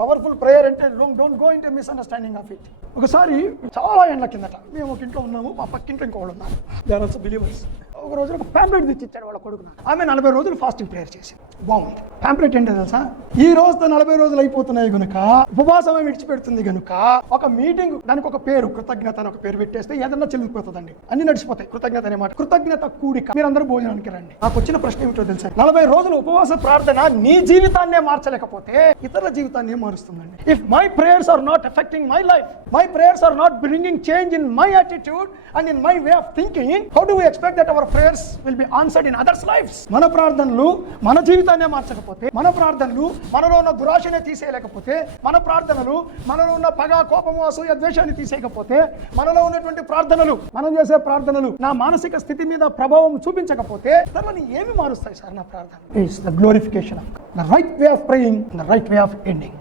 Powerful prayer అంటే don't go into misunderstanding of it. ఒకసారి చాలా ఏళ్ళ కిందట మేము ఒక ఇంట్లో ఉన్నాము, మా పక్కింట్లో ఇంకోళ్ళు ఉన్నారు, దే ఆర్ ఆల్సో బిలీవర్స్. ఒక రోజు ఒక ప్యాంప్లెట్ తెచ్చిచ్చాడు వాళ్ళ కొడుకు. ఆమె 40 రోజులు ఫాస్టింగ్ ప్రేయర్ చేసింది. బాగుంది. ప్యాంప్లెట్ ఏంటో తెలుసా? ఈ రోజుతో 40 రోజులు అయిపోతున్నాయి గనుక, ఉపవాసమే విడిచిపెడుతుంది గనుక ఒక మీటింగ్, దానికి ఒక పేరు కృతజ్ఞత అని ఒక పేరు పెట్టేస్తే ఏదన్నా చెల్లిపోతుందండి, అన్ని నడిచిపోతాయి. కృతజ్ఞత అనే మాట, కృతజ్ఞత కూడిక. మీరందరూ భోజనానికి రండి. నాకు వచ్చిన ప్రశ్న ఏమిటో తెలుసా? 40 రోజులు ఉపవాస ప్రార్థన నీ జీవితాన్నే మార్చలేకపోతే ఇతరుల జీవితాన్ని ఏం మారుస్తుందండి? If my prayers are not affecting my life, my prayers are not bringing change in my attitude and in my way of thinking, how do we expect that our prayers will be answered in others lives? మన ప్రార్థనలు మన జీవితాన్నే మార్చకపోతే, మన ప్రార్థనలు మనలో ఉన్న దురాశనే తీసేయలేకపోతే, మన ప్రార్థనలు మనలో ఉన్న పగ, కోపము, అసూయ, ద్వేషాన్ని తీసేయకపోతే, మనలో ఉన్నటువంటి ప్రార్థనలు, మనం చేసే ప్రార్థనలు నా మానసిక స్థితి మీద ప్రభావం చూపించకపోతే తనని ఏమి మారుస్తాయి సార్? నా ప్రార్థన is the glorification of the right way of praying, the right way of ending.